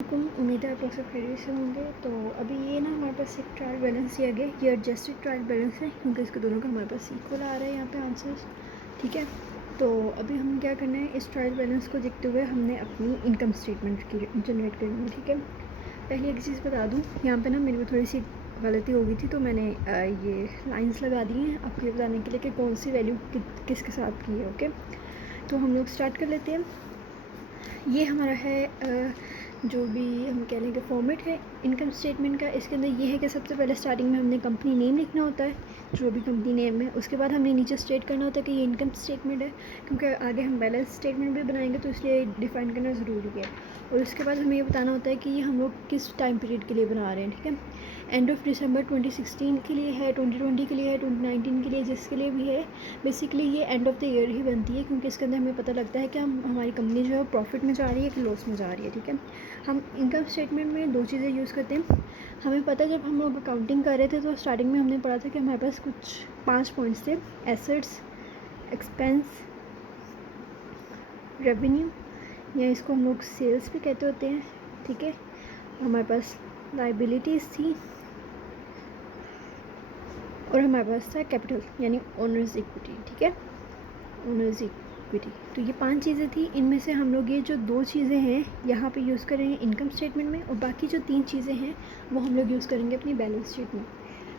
उम्मीद है आप लोग सब खैरियत से होंगे। तो अभी ये ना हमारे पास एक ट्रायल बैलेंस दिया गया, ये एडजस्टेड ट्रायल बैलेंस है क्योंकि इसके दोनों का हमारे पास इक्वल आ रहा है यहाँ पे आंसर्स। ठीक है, तो अभी हम क्या करना है, इस ट्रायल बैलेंस को देखते हुए हमने अपनी इनकम स्टेटमेंट की जनरेट करनी है। ठीक है, पहले एक चीज़ बता दूँ, यहाँ पर ना मेरी थोड़ी सी गलती हो गई थी, तो मैंने ये लाइन्स लगा दी हैं आपको ये बताने के लिए कि कौन सी वैल्यू किसके साथ की है। ओके, तो हम लोग स्टार्ट कर लेते हैं। ये हमारा है जो भी हम कह लें कि फॉर्मेट है इनकम स्टेटमेंट का। इसके अंदर ये है कि सबसे पहले स्टार्टिंग में हमने कंपनी नेम लिखना होता है, जो भी कंपनी नेम है। उसके बाद हमने नीचे स्टेट करना होता है कि ये इनकम स्टेटमेंट है, क्योंकि आगे हम बैलेंस स्टेटमेंट भी बनाएंगे तो इसलिए डिफाइन करना ज़रूरी है। और उसके बाद हमें ये बताना होता है कि ये हम लोग किस टाइम पीरियड के लिए बना रहे हैं। ठीक है, एंड ऑफ दिसंबर 2016 के लिए है, 2020 के लिए है, 2019 के लिए, जिसके लिए भी है। बेसिकली ये एंड ऑफ द ईयर ही बनती है, क्योंकि इसके अंदर हमें पता लगता है कि हमारी कंपनी जो है प्रॉफिट में जा रही है कि लॉस में जा रही है। ठीक है, हम इनकम स्टेटमेंट में दो चीज़ें यूज़ करते हैं। हमें पता है जब हम लोग अकाउंटिंग कर रहे थे तो स्टार्टिंग में हमने पढ़ा था कि हमारे पास कुछ 5 पॉइंट्स थे, एसेट्स, एक्सपेंस, रेवेन्यू, या इसको हम लोग सेल्स भी कहते होते हैं। ठीक है, हमारे पास लाइबिलिटीज़ थी और हमारे पास था कैपिटल यानी ओनर्स इक्विटी। ठीक है, ओनर्स इक्विटी। तो ये 5 चीज़ें थी, इनमें से हम लोग ये जो 2 चीज़ें हैं यहाँ पे यूज़ करेंगे इनकम स्टेटमेंट में, और बाकी जो 3 चीज़ें हैं वो हम लोग यूज़ करेंगे अपनी बैलेंस शीट में।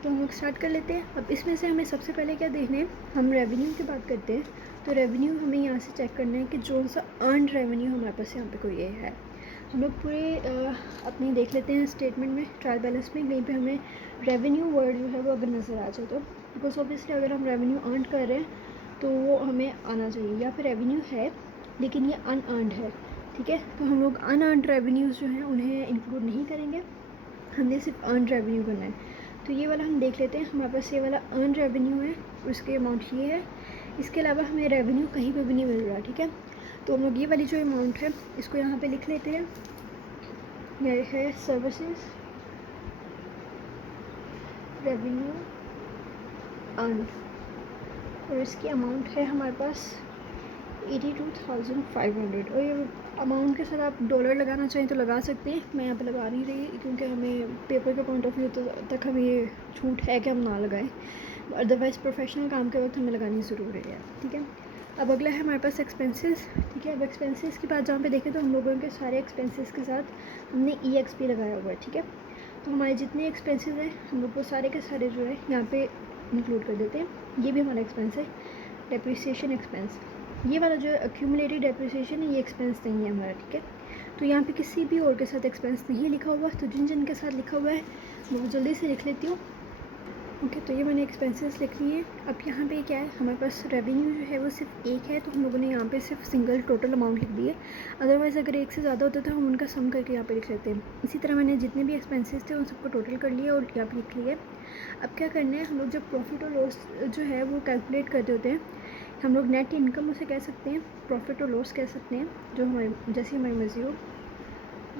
तो हम लोग स्टार्ट कर लेते हैं। अब इसमें से हमें सबसे पहले क्या देखना है, हम रेवेन्यू की बात करते हैं। तो रेवेन्यू हमें यहाँ से चेक करना है कि जो सा अर्नड रेवेन्यू हमारे पास यहाँ पे कोई ये है। हम लोग पूरे अपनी देख लेते हैं स्टेटमेंट में, ट्रायल बैलेंस में कहीं पे हमें रेवेन्यू वर्ड जो है वो अगर नज़र आ जाए तो, बिकॉज ऑब्वियसली अगर हम रेवेन्यू अर्न कर रहे हैं तो वो हमें आना चाहिए, या फिर रेवेन्यू है लेकिन ये अनअर्नड है। ठीक है, तो हम लोग अनअर्नड रेवेन्यूज़ जो हैं उन्हें इंक्लूड नहीं करेंगे, हमने सिर्फ अर्न रेवेन्यू करना है। तो ये वाला हम देख लेते हैं, हमारे पास ये वाला अर्न रेवेन्यू है, उसके अमाउंट ये है। इसके अलावा हमें रेवेन्यू कहीं पे भी नहीं मिल रहा। ठीक है, तो हम लोग ये वाली जो अमाउंट है इसको यहाँ पे लिख लेते हैं। ये है सर्विसेज रेवेन्यू अर्न, और इसकी अमाउंट है हमारे पास 82,500। और ये अमाउंट के साथ आप डॉलर लगाना चाहें तो लगा सकते हैं, मैं यहाँ पे लगा नहीं रही क्योंकि हमें पेपर के पॉइंट ऑफ व्यू तक हमें ये छूट है कि हम ना लगाएं, अदरवाइज़ प्रोफेशनल काम के वक्त हमें लगानी ज़रूरी है। ठीक है, अब अगला है हमारे पास एक्सपेंसेस। ठीक है, अब एक्सपेंसेस की बात जहाँ पे देखें तो हम लोगों के सारे एक्सपेंसेस के साथ हमने EXP लगाया हुआ है। ठीक है, तो हमारे जितने एक्सपेंसेस हैं हम लोग वो सारे के सारे जो है यहाँ पे इंक्लूड कर देते हैं। ये भी हमारा एक्सपेंस है। डेप्रिसिएशन एक्सपेंस, ये वाला जो एक्यूमुलेटेड डेप्रिसिएशन है ये एक्सपेंस नहीं है हमारा। ठीक है, तो यहाँ पे किसी भी और के साथ एक्सपेंस नहीं लिखा हुआ, तो जिन जिन के साथ लिखा हुआ है वो जल्दी से लिख लेती हूँ। ओके, तो ये मैंने एक्सपेंसेस लिख लिए हैं। अब यहाँ पे क्या है, हमारे पास रेवेन्यू जो है वो सिर्फ एक है, तो हम लोगों ने यहाँ पे सिर्फ सिंगल टोटल अमाउंट लिख दी है। अदरवाइज़ अगर एक से ज़्यादा होता तो हम उनका सम करके यहाँ पे लिख लेते हैं। इसी तरह मैंने जितने भी एक्सपेंसेस थे उन सबको टोटल कर लिया और यहाँ पे लिख लिया। अब क्या करना है, हम लोग जब प्रॉफिट और लॉस जो है वो कैलकुलेट करते होते हैं, हम लोग नेट इनकम उसे कह सकते हैं, प्रॉफिट और लॉस कह सकते हैं, जो हमारी जैसी हमारी मर्ज़ी हो।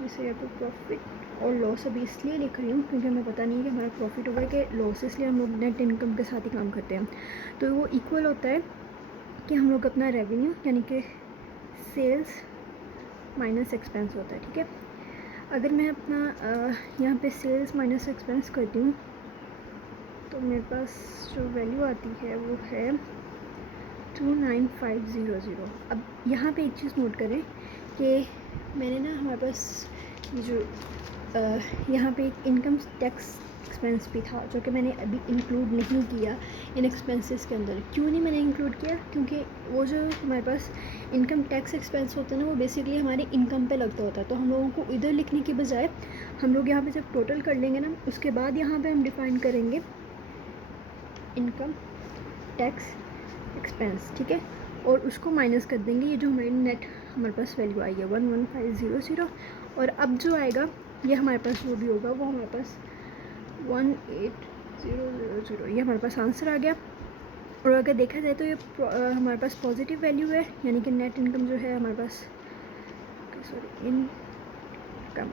जैसे यहाँ पर प्रॉफिट और लॉस अभी इसलिए लिख रही हूँ क्योंकि हमें पता नहीं है कि हमारा प्रॉफिट होगा कि लॉस, इसलिए हम लोग नेट इनकम के साथ ही काम करते हैं। तो वो इक्वल होता है कि हम लोग अपना रेवेन्यू यानी कि सेल्स माइनस एक्सपेंस होता है। ठीक है, अगर मैं अपना यहाँ पे सेल्स माइनस एक्सपेंस करती हूँ तो मेरे पास जो वैल्यू आती है वो है 29500। अब यहाँ पे एक चीज़ नोट करें कि मैंने ना हमारे पास ये जो यहाँ पे एक इनकम टैक्स एक्सपेंस भी था जो कि मैंने अभी इंक्लूड नहीं किया इन एक्सपेंसेस के अंदर। क्यों नहीं मैंने इंक्लूड किया, क्योंकि वो जो हमारे पास इनकम टैक्स एक्सपेंस होता है ना वो बेसिकली हमारे इनकम पे लगता होता है। तो हम लोगों को इधर लिखने की बजाय हम लोग यहाँ पे जब टोटल कर लेंगे ना उसके बाद यहाँ पे हम डिफाइन करेंगे इनकम टैक्स एक्सपेंस। ठीक है, और उसको माइनस कर देंगे ये जो हमारी नेट हमारे पास वैल्यू आई है 11500। और अब जो आएगा ये हमारे पास जो भी होगा वो हमारे पास 18000, ये हमारे पास आंसर आ गया। और अगर देखा जाए तो ये हमारे पास पॉजिटिव वैल्यू है, यानी कि नेट इनकम जो है हमारे पास, सॉरी इनकम,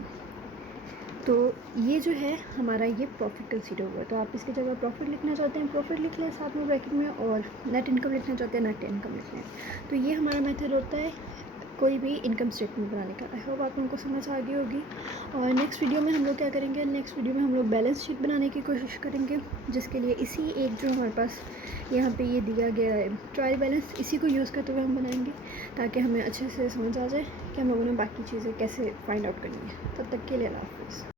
तो ये जो है हमारा ये प्रॉफिट कंसीडर हुआ। तो आप इसकी जगह प्रॉफिट लिखना चाहते हैं प्रॉफिट लिख लें साथ में ब्रैकेट में, और नेट इनकम लिखना चाहते हैं नेट इनकम लिख लें। तो ये हमारा मेथड होता है कोई भी इनकम स्टेटमेंट बनाने का। आई होप आप लोगों को समझ आ गई होगी। और नेक्स्ट वीडियो में हम लोग क्या करेंगे, नेक्स्ट वीडियो में हम लोग बैलेंस शीट बनाने की कोशिश करेंगे, जिसके लिए इसी एक जो हमारे पास यहाँ पे ये दिया गया है ट्रायल बैलेंस, इसी को यूज़ करते हुए हम बनाएंगे, ताकि हमें अच्छे से समझ आ जाए कि हम लोगों ने बाकी चीज़ें कैसे फाइंड आउट करनी है। तब तक के लिए अल्लाह हाफ़िज़।